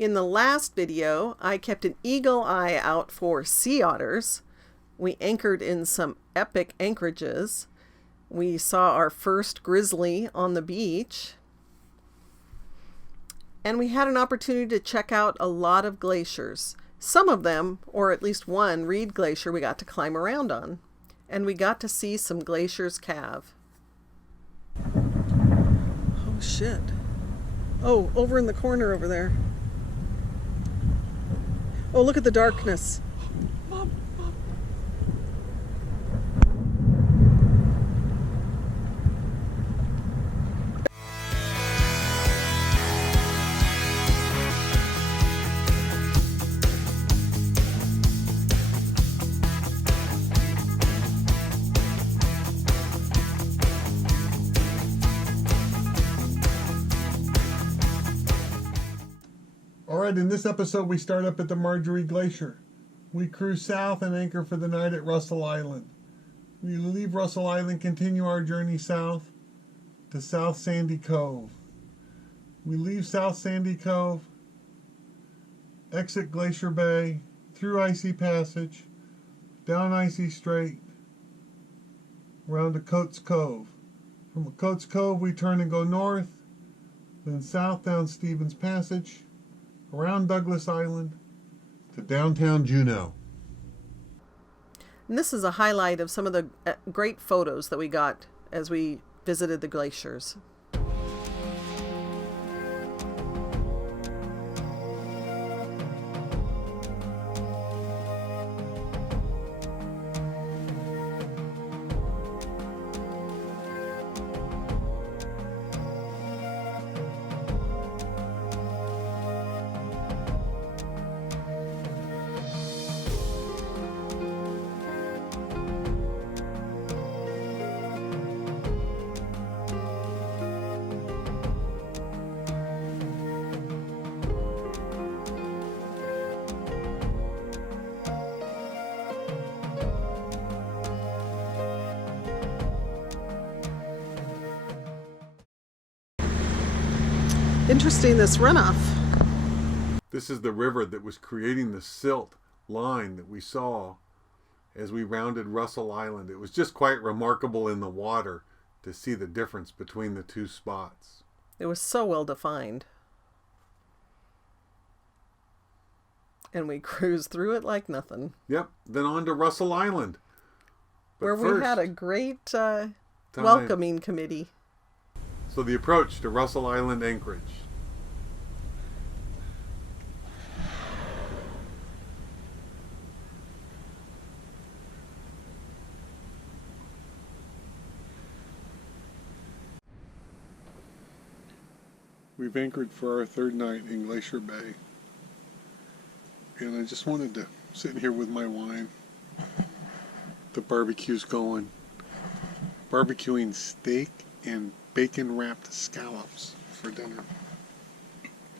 In the last video, I kept an eagle eye out for sea otters. We anchored in some epic anchorages. We saw our first grizzly on the beach. And we had an opportunity to check out a lot of glaciers. Some of them, or at least one, Reed Glacier, we got to climb around on. And we got to see some glaciers calve. Oh, shit. Oh, over in the corner over there. Oh, look at the darkness. Alright, in this episode we start up at the Marjorie Glacier. We cruise south and anchor for the night at Russell Island. We leave Russell Island, continue our journey south to South Sandy Cove. We leave South Sandy Cove, exit Glacier Bay, through Icy Passage, down Icy Strait, around to Coat's Cove. From Coat's Cove we turn and go north, then south down Stevens Passage, around Douglas Island to downtown Juneau. And this is a highlight of some of the great photos that we got as we visited the glaciers. Interesting, this runoff. This is the river that was creating the silt line that we saw as we rounded Russell Island. It was just quite remarkable in the water to see the difference between the two spots. It was so well defined. And we cruised through it like nothing. Yep, then on to Russell Island. Where we had a great welcoming committee. So the approach to Russell Island anchorage. We've anchored for our third night in Glacier Bay. And I just wanted to sit in here with my wine. The barbecue's going. Barbecuing steak and bacon wrapped scallops for dinner.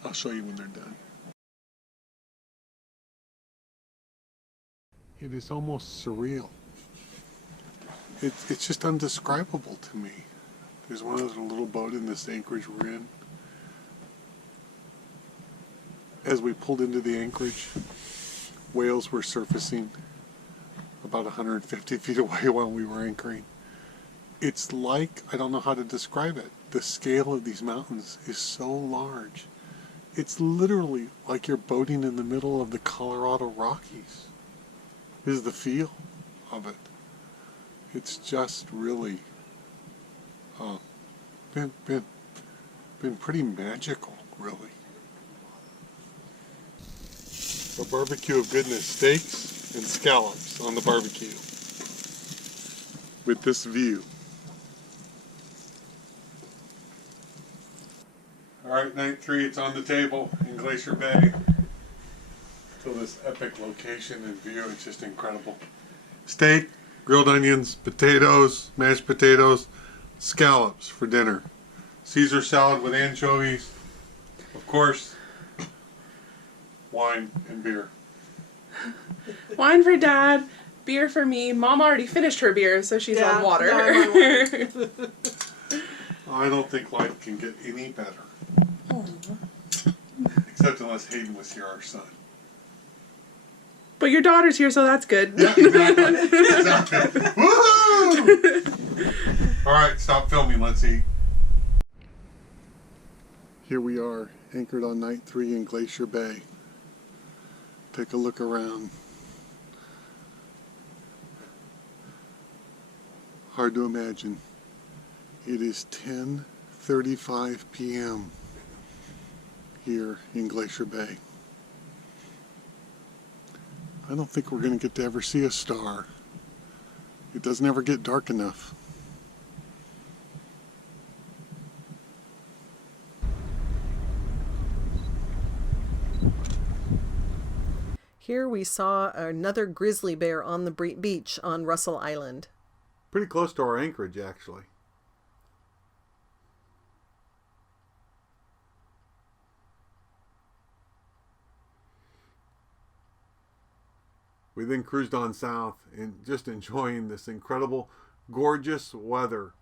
I'll show you when they're done. It is almost surreal. It's just undescribable to me. There's one other little boat in this anchorage we're in. As we pulled into the anchorage, whales were surfacing about 150 feet away while we were anchoring. It's like, I don't know how to describe it. The scale of these mountains is so large. It's literally like you're boating in the middle of the Colorado Rockies. This is the feel of it. It's just really been pretty magical, really. A barbecue of goodness, steaks and scallops on the barbecue with this view. Alright, night 3, it's on the table in Glacier Bay. To this epic location and view, it's just incredible. Steak, grilled onions, potatoes, mashed potatoes, scallops for dinner. Caesar salad with anchovies, of course, wine and beer. Wine for Dad, beer for me. Mom already finished her beer, so she's on water. No, I'm on water. I don't think life can get any better. Except unless Hayden was here, our son. But your daughter's here, so that's good. Yeah, exactly. Exactly. Woohoo! All right, stop filming. Let's eat. Here we are, anchored on night 3 in Glacier Bay. Take a look around. Hard to imagine. It is 10:35 p.m. here in Glacier Bay. I don't think we're going to get to ever see a star. It doesn't ever get dark enough. Here we saw another grizzly bear on the beach on Russell Island. Pretty close to our anchorage, actually. We then cruised on south and just enjoying this incredible, gorgeous weather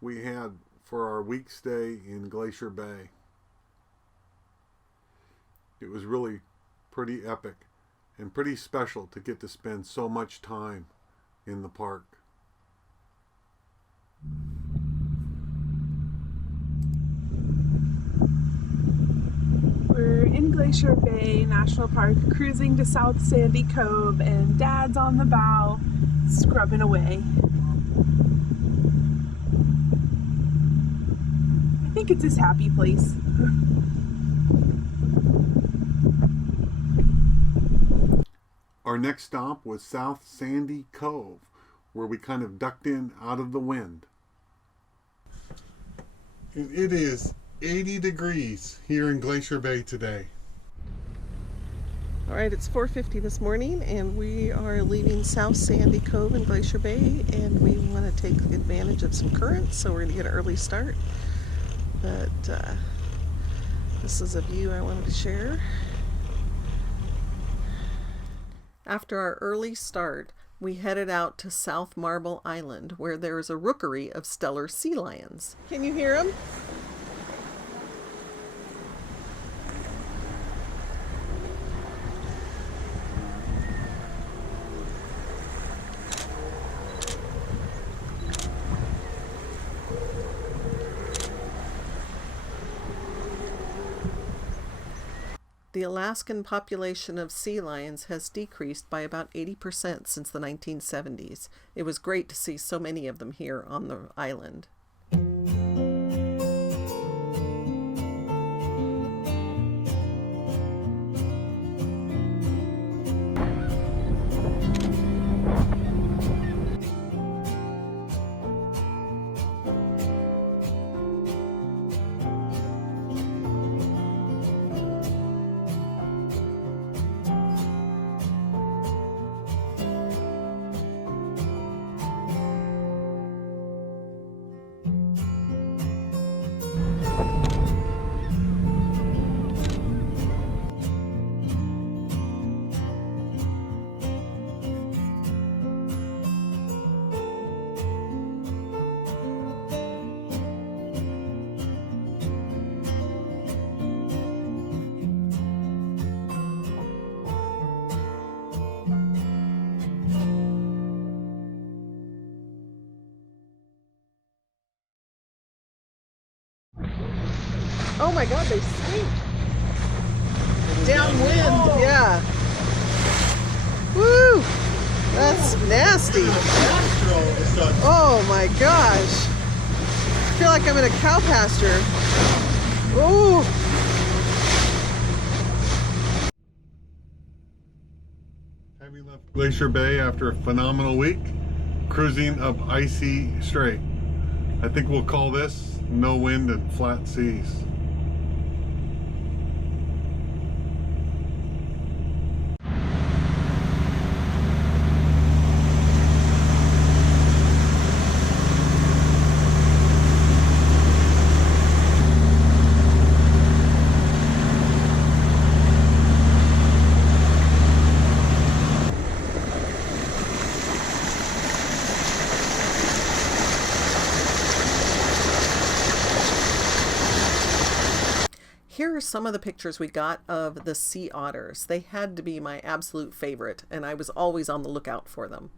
we had for our week stay in Glacier Bay. It was really pretty epic and pretty special to get to spend so much time in the park. We're in Glacier Bay National Park, cruising to South Sandy Cove, and Dad's on the bow, scrubbing away. I think it's his happy place. Our next stop was South Sandy Cove, where we kind of ducked in out of the wind. And it is 80 degrees here in Glacier Bay today. All right, it's 4:50 this morning, and we are leaving South Sandy Cove in Glacier Bay, and we want to take advantage of some currents, so we're going to get an early start. But this is a view I wanted to share. After our early start, we headed out to South Marble Island, where there is a rookery of Steller Sea Lions. Can you hear them? The Alaskan population of sea lions has decreased by about 80% since the 1970s. It was great to see so many of them here on the island. Oh my God, they stink. Downwind, yeah. Woo! That's nasty. Oh my gosh. I feel like I'm in a cow pasture. Ooh. Having left Glacier Bay after a phenomenal week, cruising up icy strait. I think we'll call this no wind and flat seas. Here are some of the pictures we got of the sea otters. They had to be my absolute favorite, and I was always on the lookout for them.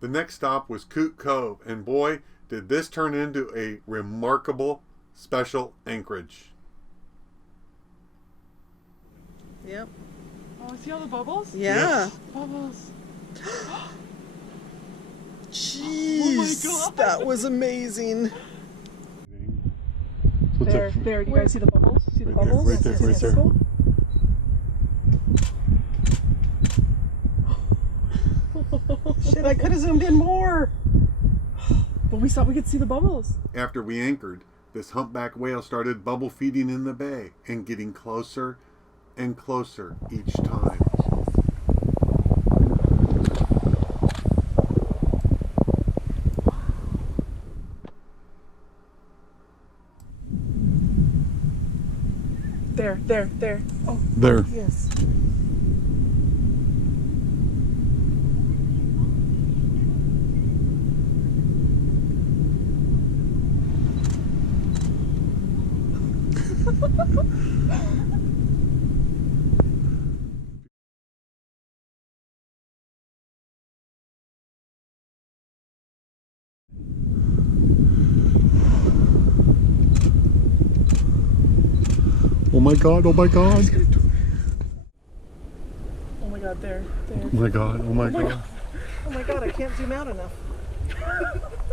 The next stop was Coot Cove, and boy, did this turn into a remarkable special anchorage. Yep. Oh, see all the bubbles? Yeah. Yes. Bubbles. Jeez, oh my God. that was amazing. There, there. Do you guys see the bubbles? See the bubbles? Right there, See the right there. circle? Shit, I could have zoomed in more. But we thought we could see the bubbles. After we anchored, this humpback whale started bubble feeding in the bay and getting closer and closer each time. There, there, there. Oh, There. yes. Oh my God, oh my God. Oh my God, there, there. Oh my God, oh my God. Oh my God, I can't zoom out enough.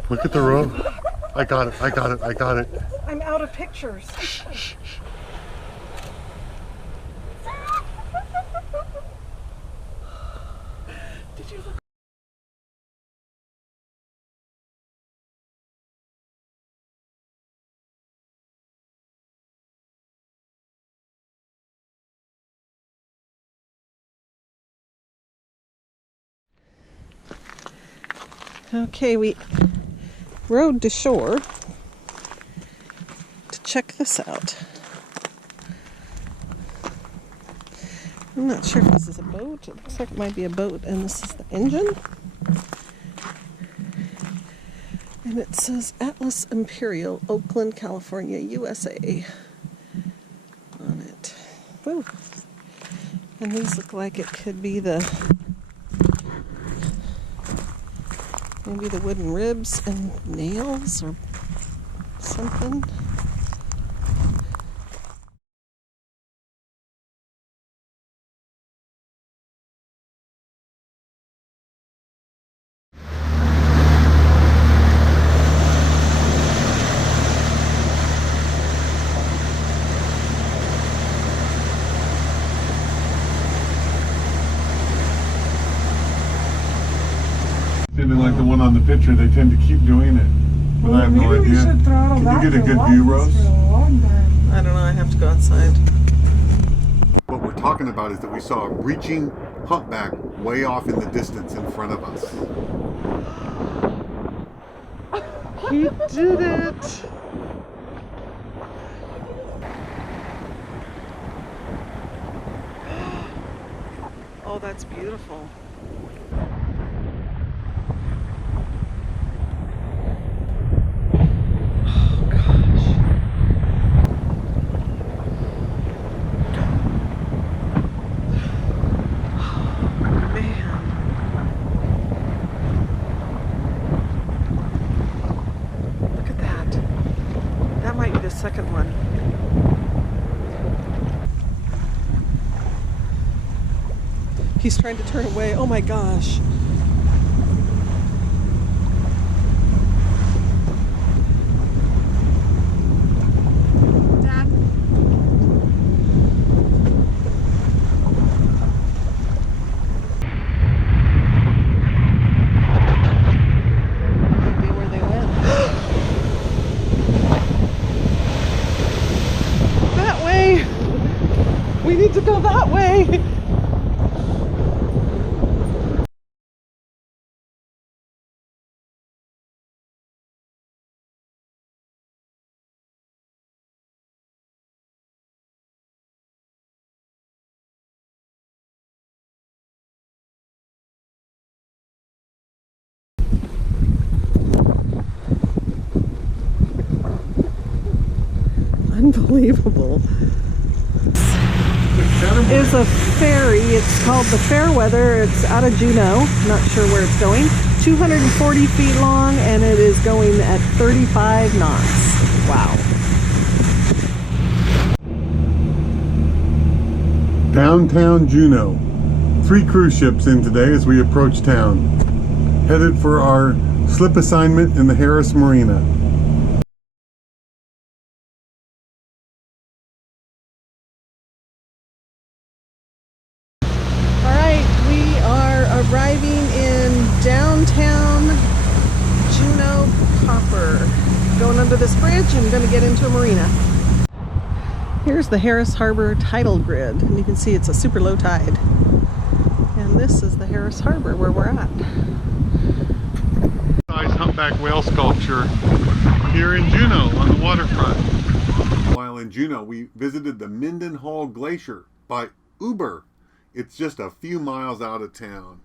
Look at the rope. I got it, I got it, I got it. I'm out of pictures. Did you look? Okay, we rode to shore to check this out. I'm not sure if this is a boat. It looks like it might be a boat, and this is the engine. And it says Atlas Imperial, Oakland, California, USA on it. Woo. And these look like it could be maybe the wooden ribs and nails or something. Feeling like the one on the picture, they tend to keep doing it. But I have no Maybe we idea. should throttle Can back you get a and good watch view, this Rose? for a long time. I don't know, I have to go outside. What we're talking about is that we saw a reaching humpback way off in the distance in front of us. He did it! Oh, that's beautiful. Oh, gosh. Man. Look at that. That might be the second one. He's trying to turn away. Oh my gosh. Dad. Maybe where they went. That way! We need to go that way! Unbelievable. Is a ferry. It's called the Fairweather. It's out of Juneau. Not sure where it's going. 240 feet long, and it is going at 35 knots. Wow. Downtown Juneau. 3 cruise ships in today as we approach town. Headed for our slip assignment in the Harris Marina. Arriving in downtown Juneau proper. Going under this bridge and going to get into a marina. Here's the Harris Harbor tidal grid, and you can see it's a super low tide. And this is the Harris Harbor where we're at. Nice humpback whale sculpture here in Juneau on the waterfront. While in Juneau, we visited the Mendenhall Glacier by Uber. It's just a few miles out of town.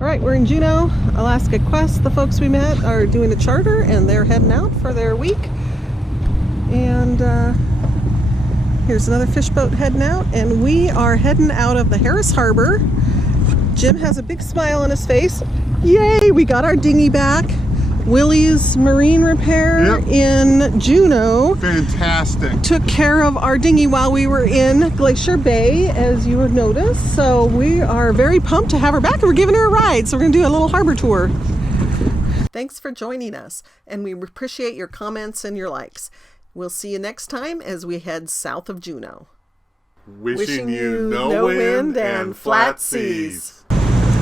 All right, we're in Juneau, Alaska Quest. The folks we met are doing a charter and they're heading out for their week. And here's another fish boat heading out, and we are heading out of the Harris Harbor. Jim has a big smile on his face. Yay, we got our dinghy back. Willie's Marine Repair in Juneau. Fantastic. Took care of our dinghy while we were in Glacier Bay, as you would notice. So we are very pumped to have her back, and we're giving her a ride. So we're going to do a little harbor tour. Thanks for joining us, and we appreciate your comments and your likes. We'll see you next time as we head south of Juneau. Wishing you no wind and flat seas.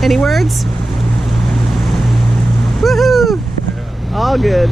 Any words? Woohoo! All good.